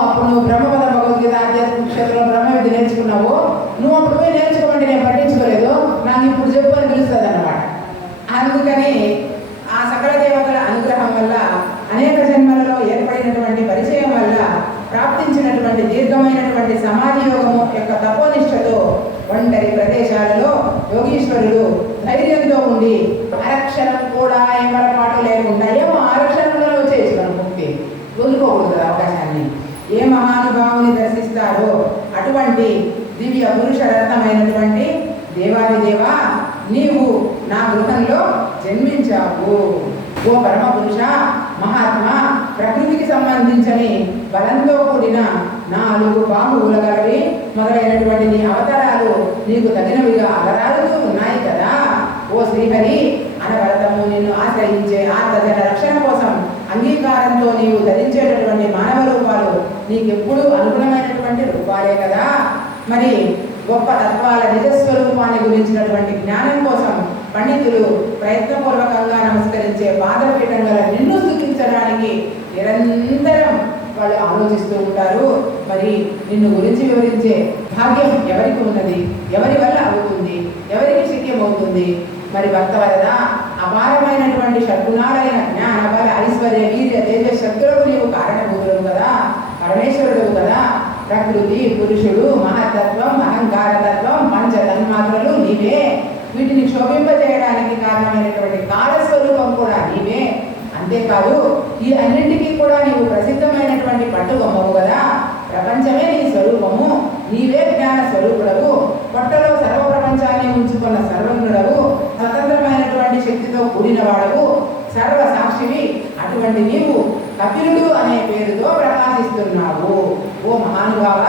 అప్పుడు నువ్వు బ్రహ్మపద భగవద్గీత ఆధ్యాత్మిక క్షేత్రంలో బ్రహ్మ విద్య నేర్చుకున్నావు, నువ్వు అప్పుడు పోయి నేర్చుకోమంటే నేను పట్టించుకోలేదు, నాకు ఇప్పుడు చెప్పు అని పిలుస్తుంది అన్నమాట. అందుకని ఆ సకల దేవతల అనుగ్రహం వల్ల, అనేక జన్మలలో ఏర్పడినటువంటి పరిచయం వల్ల ప్రాప్తించినటువంటి దీర్ఘమైనటువంటి సమాధి యోగము యొక్క తపోనిష్టతో ఒంటరి ప్రదేశాలలో యోగీశ్వరుడు ధైర్యంతో ఉండి అరక్షరం కూడా ఏమరపాటు లేకుండా ఏమో ఆరక్షరంలో వచ్చేసి మనం ముక్తి వదులుకోకూడదు అవకాశాన్ని. ఏ మహానుభావుని దర్శిస్తారో అటువంటి దివ్య పురుష రత్నమైనటువంటి దేవాదిదేవ, నీవు నా గృహంలో జన్మించావు. ఓ పరమ పురుష మహాత్మా, ప్రకృతికి సంబంధించని బలంతో కూడిన 4 బాహువుల గలవి మొదలైనటువంటి నీ అవతారాలు నీకు తగినవిగా అలరాడుతూ ఉన్నాయి కదా. ఓ శ్రీహరి, అనవరతము నిన్ను ఆశ్రయించే ఆర్తజన రక్షణ కోసం అంగీకారంతో నీవు ధరించేటటువంటి మానవ రూపాలు నీకెప్పుడు అనుగుణమైనటువంటి రూపాలే కదా. మరి గొప్ప తత్వాల నిజస్వరూపాన్ని గురించినటువంటి జ్ఞానం కోసం పండితులు ప్రయత్నపూర్వకంగా నమస్కరించే పాదపీఠం గల నిన్ను స్తుతించడానికి నిరంతరం వాళ్ళు ఆలోచిస్తూ ఉంటారు. మరి నిన్ను గురించి వివరించే భాగ్యం ఎవరికి ఉన్నది, ఎవరి వల్ల అవుతుంది, ఎవరికి శక్యం అవుతుంది? మరి భక్త వరద అపారమైనటువంటి షడ్గుణాలైన జ్ఞాన బల ఐశ్వర్య వీర్య తేజ శక్తులకు నీవు కారణభూతులు కదా, పరమేశ్వరుడు కదా. ప్రకృతి, పురుషుడు, మహతత్వం, అహంకారతత్వం, పంచ తన్మాత్రలు నీవే. వీటిని శోభింపజేయడానికి కారణమైనటువంటి కాలస్వరూపం కూడా నీవే. అంతేకాదు, ఈ అన్నింటికీ కూడా నీవు ప్రసిద్ధమైనటువంటి పట్టుగొమ్మవు కదా. ప్రపంచమే నీ స్వరూపము, నీవే జ్ఞాన స్వరూపుడవు, పొట్టలో సర్వ ప్రపంచాన్ని ఉంచుకున్న సర్వజ్ఞుడవు, స్వతంత్రమైనటువంటి శక్తితో కూడిన వాడవు, సర్వ సాక్షివి. అటువంటి నీవు కపిలుడు అనే పేరుతో ప్రకాశిస్తున్నావు. ఓ మహానుభావ,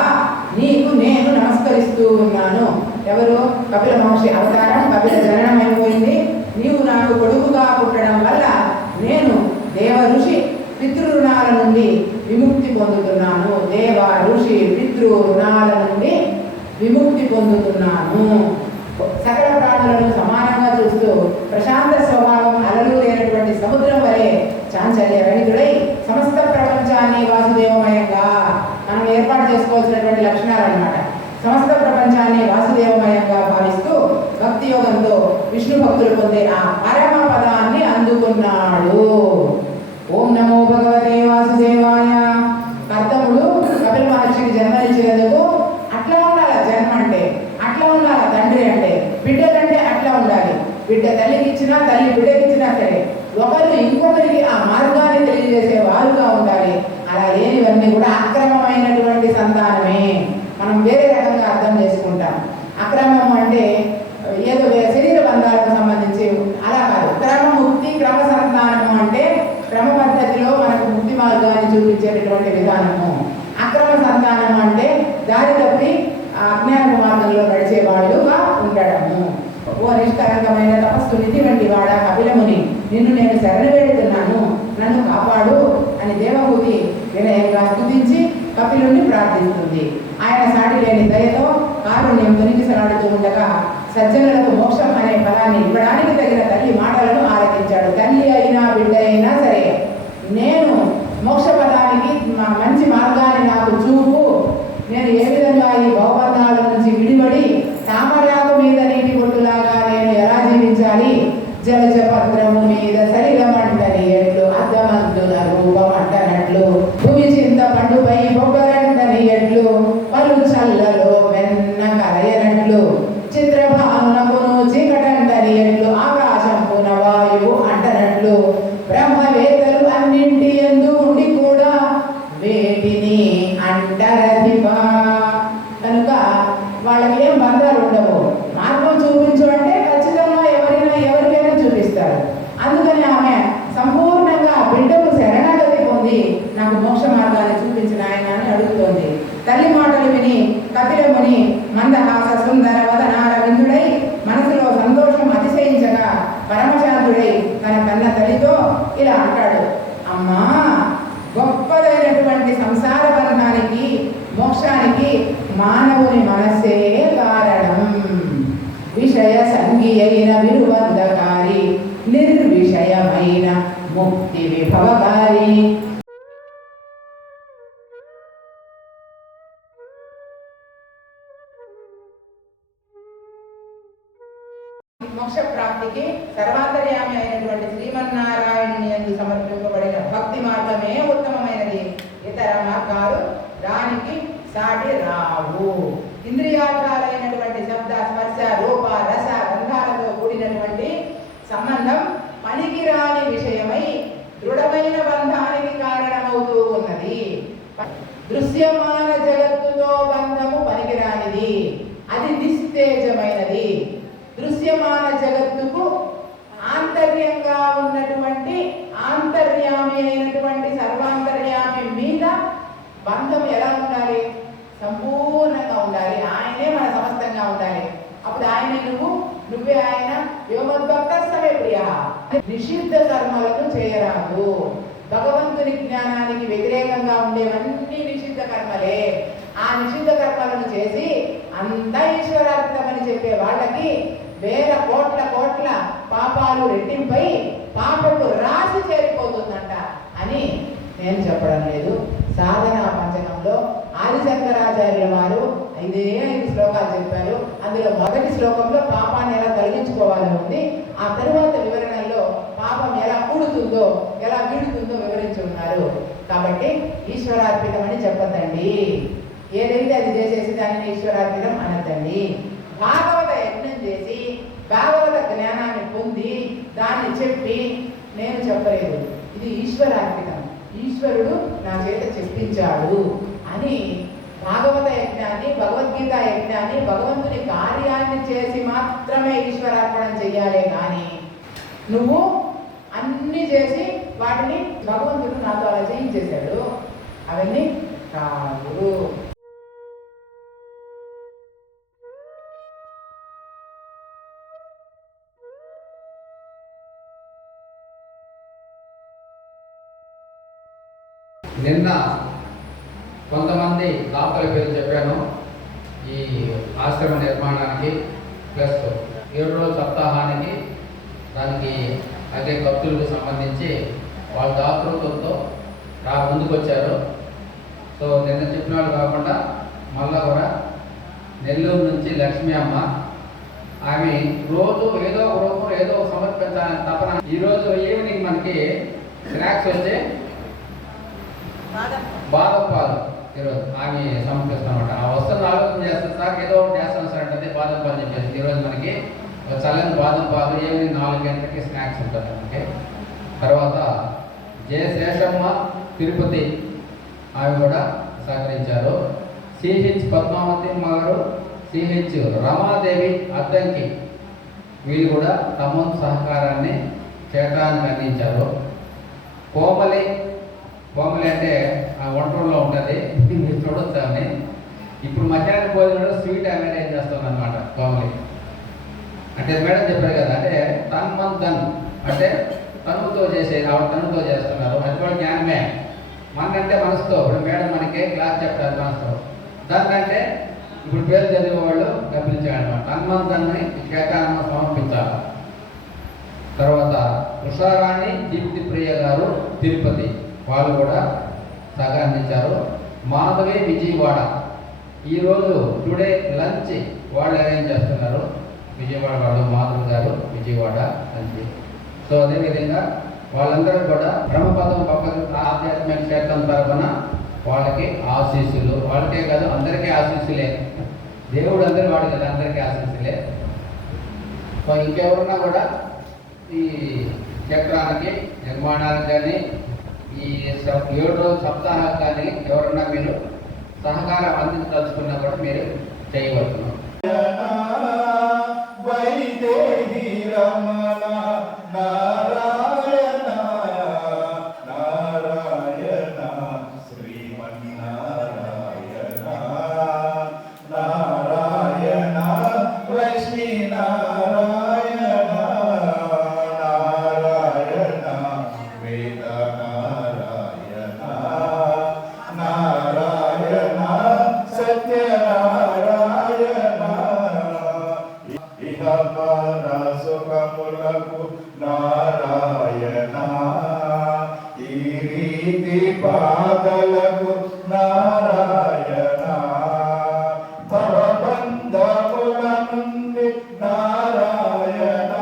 నీకు నేను నమస్కరిస్తూ ఉన్నాను. ఎవరు? కపిల మహర్షి అవతారం, కపిల జననం అయిపోయింది. నీవు నాకు కొడుకుగా పుట్టడం వల్ల నేను దేవ ఋషి పితృ రుణాల నుండి విముక్తి పొందుతున్నాను. దేవ ఋషి పితృ రుణాల నుండి విముక్తి పొందుతున్నాను. సకల ప్రాణులను సమానంగా చూస్తూ ప్రశాంత స్వభావం అలలు లేనటువంటి సముద్రం వలె చాంచల్య రహితుడై సమస్త ప్రపంచాన్ని వాసుదేవమయంగా మనం ఏర్పాటు చేసుకోవాల్సినటువంటి లక్షణాలు అన్నమాట. సమస్త ప్రపంచాన్ని వాసుదేవమయంగా భావిస్తూ భక్తి యోగంతో విష్ణు భక్తులు పొందే ఆ పరమ పదాన్ని అందుకున్నాడు. ఓం నమో భగవతే వాసుదేవాయ. కర్తముడు కపిల మహర్షికి జన్మనిచ్చినందుకు అట్లా ఉండాలి. జన్మ అంటే అట్లా ఉండాలి. తండ్రి అంటే బిడ్డలంటే అట్లా ఉండాలి. బిడ్డ తల్లికి ఇచ్చినా తల్లి బిడ్డకి ఇచ్చినా సరే ఒకరు ఇంకొకరికి ఆ మార్గాన్ని తెలియజేసే వారుగా ఉండాలి. అలా లేనివన్నీ కూడా అక్రమమైనటువంటి సంతానమే. మనం వేరే రకంగా అర్థం చేసుకుంటాం. అక్రమం అంటే ఏదో శరీర బంధాలకు సంబంధించి అలా కాదు. క్రమముక్తి క్రమ సంతానము అంటే క్రమ పద్ధతిలో మనకు ముక్తి మార్గాన్ని చూపించేటటువంటి విధానము. అక్రమ సంతానము అంటే దారి తప్పి అజ్ఞాన మార్గంలో నడిచే వాళ్ళుగా ఉండడము. ఓ నిష్కరంగమైన తపస్సు నిధి వంటి వాడా కపిలముని, నిన్ను నేను శరణు వేడుతున్నాను, నన్ను కాపాడు అని దేవహూతి వినయంగా స్తుతించి కపిలుని ప్రార్థిస్తుంది. ఆయన సాటి లేని దయతో కారుణ్యం తొనికిసలాడుతూ ఉండగా సజ్జనులకు మోక్షం అనే పదాన్ని ఇవ్వడానికి తగిన తల్లి మాటలను ఆలకించాడు. తల్లి అయినా బిడ్డ అయినా సరే నేను మోక్ష పదానికి మంచి మార్గాన్ని నాకు చూపు, నేను ఏ విధంగా ఈ భవబంధాల నుంచి విడిపడి తామరాకు మీద నీటి బొట్టులాగా నేను ఎలా జీవించాలి, జలజ పత్రము మీద శరీరమంటని ఎట్లు అద్దమంతుల రూపమంటనట్లు భూమి చింత పండుపై బొగ్గరంటని ఎట్లు పలు చల్లలో వెన్న కలయనట్లు చిత్రభానునకును చీకటంటని ఎట్లు ఆకాశంపున వాయువు అంటనట్లు బ్రహ్మవేత్తలు అన్నింటి ఎందు ఉండి కూడా వేటిని అంటరదివా. కనుక వాళ్ళకి ఏం బంధాలు ఉండవు. మార్గం చూపించు అంటే ఖచ్చితంగా ఎవరికైనా చూపిస్తారు. అందుకని ఆమె సంపూర్ణంగా బిడ్డకు శరణాగతి పొంది నాకు మోక్ష మార్గాన్ని చూపించిన ఆయన అని అడుగుతోంది. తల్లి మాటలు విని కపిలముని మందహాస సుందర వదనారవిందుడై మనసులో సంతోషం అతిశయించగా పరమశాంతుడై తన కన్న తల్లితో ఇలా అంటాడు. అమ్మా, గొప్పదైనటువంటి సంసార బంధానికి మోక్షానికి మానవుని మనస్సే కారణం. విషయ సంగి అయిన విరుబంధకారి, నిర్విషయమైన ముక్తి విభవకారి. మోక్ష ప్రాప్తికి సర్వాంతర్యామి అయినటువంటి శ్రీమన్నారాయణుని యందు సమర్పింపబడిన భక్తి మార్గమే ఉత్తమమైనది. ఇతర మార్గాలు దానికి సాటి రావు. ఇంద్రియార్థాలైనటువంటి శబ్ద స్పర్శ రూప రస గంధాలతో కూడినటువంటి సంబంధం పనికిరాని విషయమై దృఢమైన బంధానికి కారణమవుతూ ఉన్నది. దృశ్యమాన జగత్తుతో బంధము పనికిరానిది, అది నిస్తేజమైనది. దృశ్యమాన జగత్తుకు ఆంతర్యంగా ఉన్నటువంటి ఆంతర్యామి అయినటువంటి సర్వాంతర్యామి మీద బంధం ఎలా ఉండాలి? సంపూర్ణంగా ఉండాలి. ఆయనే మన సమస్తంగా ఉండాలి. అప్పుడు ఆయనే నువ్వే ఆయన. యోగోద్భక్త సమే ప్రియ. నిషిద్ధ కర్మలను చేయరాదు. భగవంతుని జ్ఞానానికి వ్యతిరేకంగా ఉండేవన్నీ నిషిద్ధ కర్మలే. ఆ నిషిద్ధ కర్మలను చేసి అంతా ఈశ్వరార్థమని చెప్పే వాళ్ళకి వేల కోట్ల పాపాలు రెట్టింపై పాపపు రాసి చేరిపోతుందంట అని నేను చెప్పడం లేదు. సాధనా పంచకంలో ఆదిశంకరాచార్యుల వారు 5 శ్లోకాలు చెప్పారు. అందులో మొదటి శ్లోకంలో పాపాన్ని ఎలా తొలగించుకోవాలని ఉంది. ఆ తరువాత వివరణలో పాపం ఎలా కూడుతుందో ఎలా వీడుతుందో వివరించి ఉన్నారు. కాబట్టి ఈశ్వరార్పితం అని చెప్పద్దండి. ఏదైతే అది చేసేసి దానిని ఈశ్వరార్పితం అనద్దండి. భాగవత యజ్ఞం చేసి భాగవత జ్ఞానాన్ని పొంది దాన్ని చెప్పి నేను చెప్పలేదు, ఇది ఈశ్వరార్పితం, ఈశ్వరుడు నా చేత చెప్పించాడు అని భాగవత యజ్ఞాన్ని భగవద్గీత యజ్ఞాన్ని భగవంతుని కార్యాన్ని చేసి మాత్రమే ఈశ్వరార్పణం చెయ్యాలే కానీ నువ్వు అన్ని చేసి వాటిని భగవంతుడు నాతో అలా చేయించేశాడు అవన్నీ కాదు. నిన్న కొంతమంది దాతల పేరు చెప్పాను. ఈ ఆశ్రమ నిర్మాణానికి ప్లస్ 7 రోజుల సప్తాహానికి దానికి అదే ఖర్చులకు సంబంధించి వాళ్ళ దాతృత్వంతో ముందుకు వచ్చారు. సో నిన్న చెప్పిన వాళ్ళు కాకుండా మళ్ళా కూడా నెల్లూరు నుంచి లక్ష్మీ అమ్మ, ఆమె రోజు ఏదో ఒక రూపం ఏదో సమర్పించాలని తపన. ఈరోజు ఈవినింగ్ మనకి స్నాక్స్ వచ్చి బాదం పాలు ఈరోజు ఆమె సమర్పిస్తామన్నమాట. ఆ వస్తువుని ఆలోచన చేస్తాను సార్, ఏదో ఒకటి చేస్తాను సార్ అంటే బాదం పాలు చెప్పేసి ఈరోజు మనకి చల్లని బాదం పాలు ఈవినింగ్ 4 గంటలకి స్నాక్స్ ఉంటుంది మనకి. తర్వాత జే శేషమ్మ తిరుపతి ఆమె కూడా సహకరించారు. సిహెచ్ పద్మావతి గారు, సిహెచ్ రమాదేవి అద్దంకి వీళ్ళు కూడా తమ సహకారాన్ని చేయటానికి అందించారు. కోమలి అంటే ఆ వంటల్లో ఉంటుంది, మీరు చూడొచ్చు. ఆమె ఇప్పుడు మధ్యాహ్నం భోజనంలో స్వీట్ అరేంజ్ చేస్తుంది అనమాట. కోమలి అంటే మేడం చెప్పారు కదా, అంటే తన్మన్ అంటే తనుతో చేసేది, ఆవిడ తనుతో చేస్తున్నారు. అది కూడా జ్ఞానమే. మన అంటే మనసుతో, ఇప్పుడు మేడం మనకి క్లాస్ చెప్తారు మనసుతో. దాన్ని అంటే ఇప్పుడు పేరు చదివే వాళ్ళు గమనించాలన్నమాట. తన్మన్ క్షేత్రాన్ని సమర్పించాలి. తర్వాత ఉషారాణి దీప్తి ప్రియ గారు తిరుపతి వాళ్ళు కూడా సహకరించారు. మాధవి విజయవాడ ఈరోజు టుడే లంచ్ వాళ్ళు అరేంజ్ చేస్తున్నారు. విజయవాడ వాళ్ళు మాధవి గారు విజయవాడ లంచ్. సో అదేవిధంగా వాళ్ళందరూ కూడా బ్రహ్మపదం ఆధ్యాత్మిక క్షేత్రం తరఫున వాళ్ళకి ఆశీస్సులు, వాళ్ళకే కాదు అందరికీ ఆశీస్సులే. దేవుడు అందరూ వాడు కదా, అందరికీ ఆశీస్సులే. సో ఇంకెవరున్నా కూడా ఈ క్షేత్రానికి నిర్మాణానికి కానీ ఈ 7 రోజుల సప్తాహానికి కానీ ఎవరన్నా మీరు సహకారం అందించదలుచుకున్నా కూడా మీరు చేయవచ్చును. నారాయణ ఈ రీతి బాధలకు నారాయణ భవబంధముల నుండి నారాయణ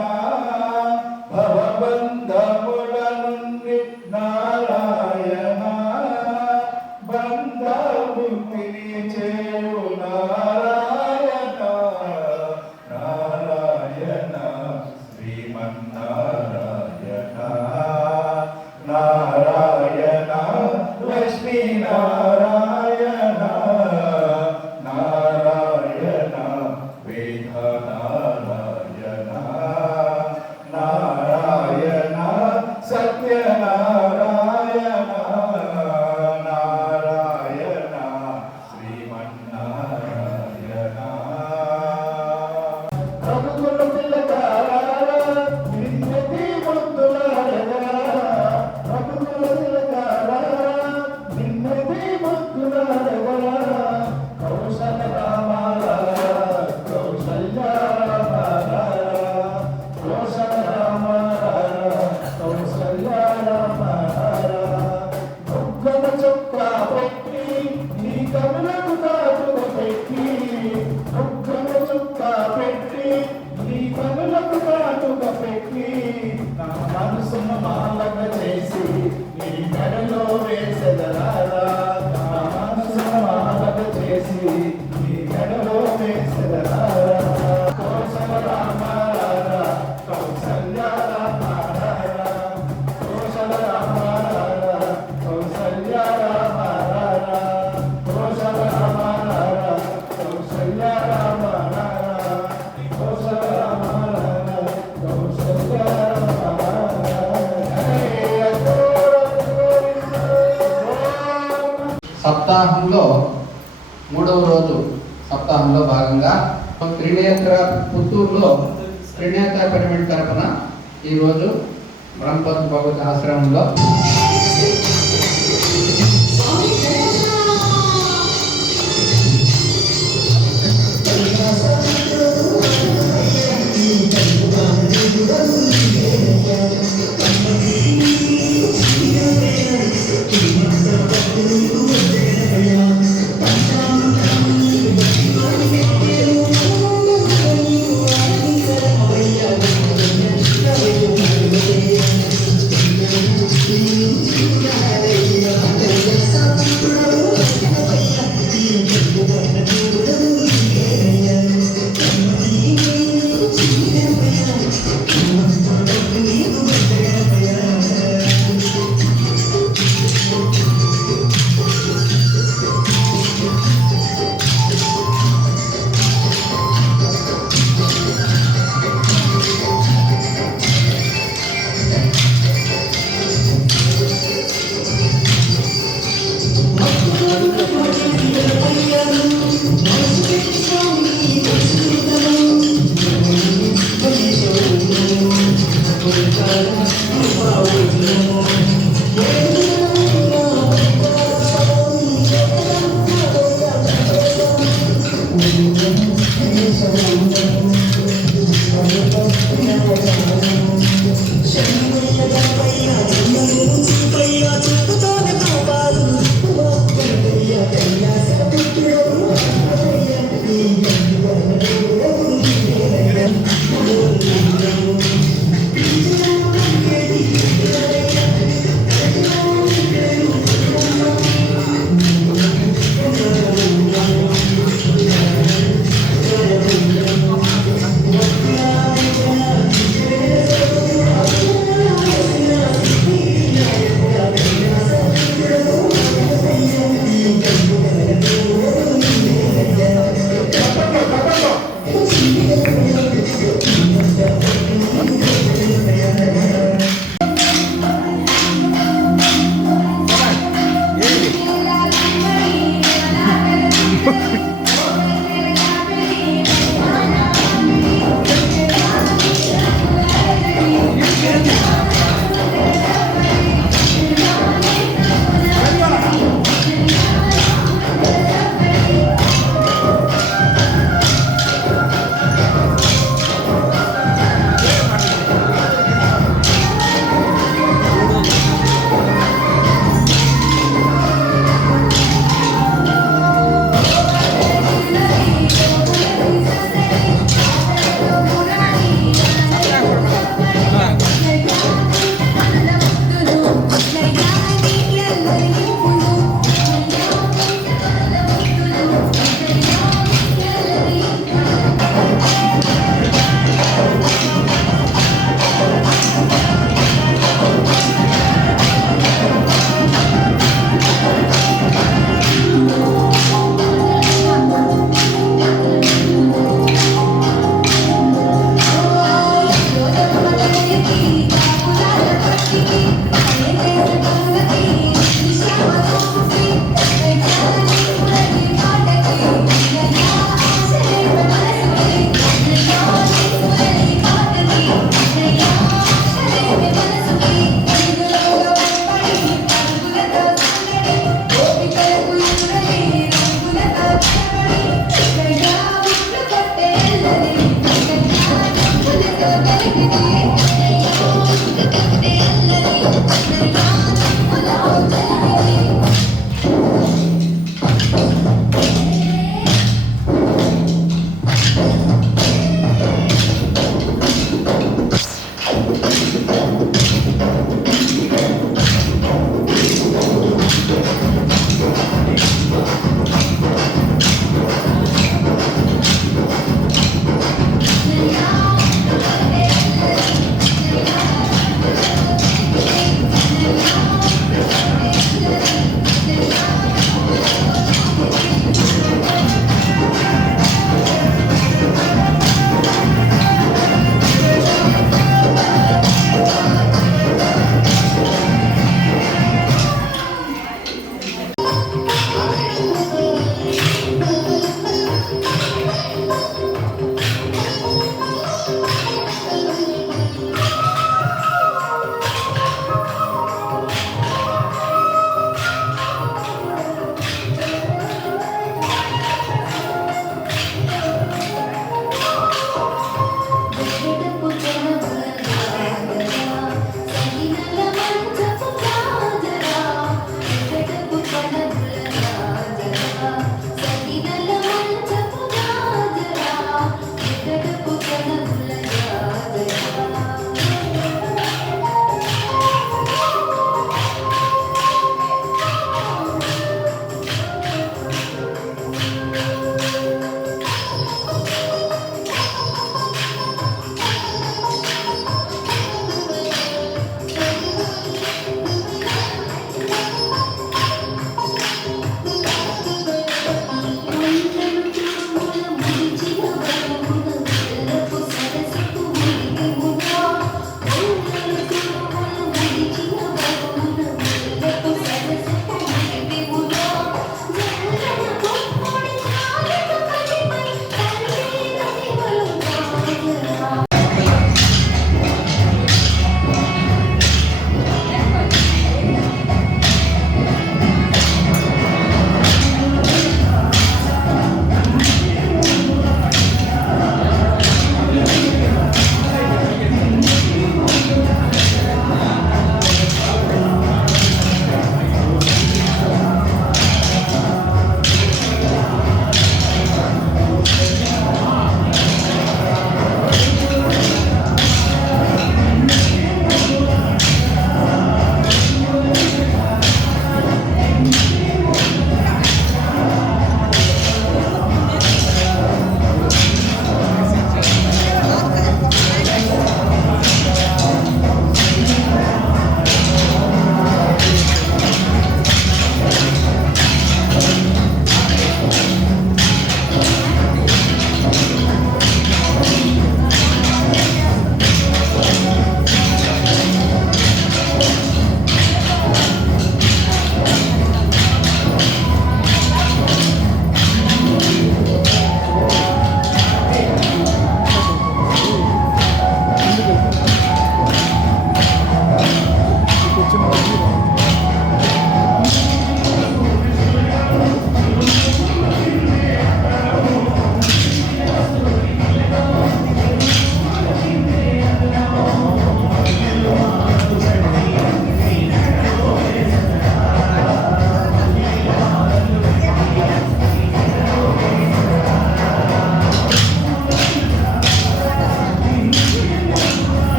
భవబంధముల నుండి నారాయణ బంధముక్తిని చేరు నారాయణ నారాయణ శ్రీమన్నారాయణ నారాయణ లక్ష్మీ నారాయణ నారాయణ వేద నారాయణ నారాయణ సత్యనారాయణ నారాయణ శ్రీమన్నారాయణ ప్రభుత్వ పిల్లకారా నిన్నటి ముద్దులారా ప్రభుత్వ పిల్లకారా నిన్నటి ముద్దులారా కౌశల రామారా కౌశల్య రామారా కౌశల రామారా కౌశల్య రామారా ముగ్గన చొక్కా పెట్టి నీ కనులకు కాటుక పెట్టి ముగ్గన చొక్కా పెట్టి నీ కనులకు కాటుక పెట్టి నా మనసును మాలక చేసి నీ మెడలో వేసెదరారా నా మనసును మాలక చేసి నీ మెడలో వేసెదరారా కౌశల రామారా కౌశల్య రామారా కౌశల రామారా కౌశల్య రామారా కౌశల రామారా కౌశల్య రామారా కౌశల రామారా కౌశల్య సప్తాహంలో 3వ రోజు సప్తాహంలో భాగంగా త్రినేత్ర పుత్తూరులో త్రినేత్ర పిరమిడ్ తరఫున ఈరోజు బ్రహ్మపద్ భగవత్ ఆశ్రమంలో Yes.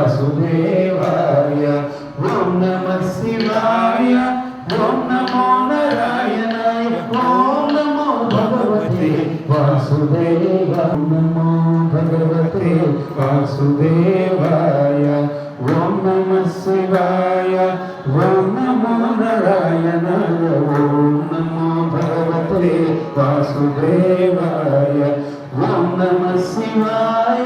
वासुदेवाय ओम नमः शिवाय ओम नमो नारायणाय ओम नमो भगवते वासुदेवाय ओम नमो भगवते वासुदेवाय ओम नमः शिवाय ओम नमो नारायणाय ओम नमो भगवते वासुदेवाय ओम नमः शिवाय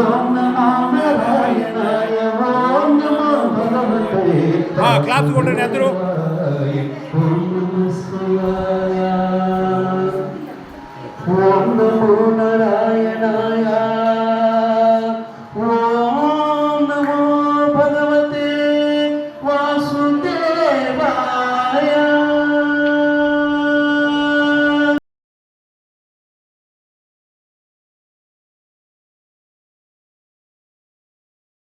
ओम नमो नारायणाय ओम नमो भगवते क्लाप्स కొట్టండి అందరూ ओम नमः शिवाय ओम नमो नारायणाय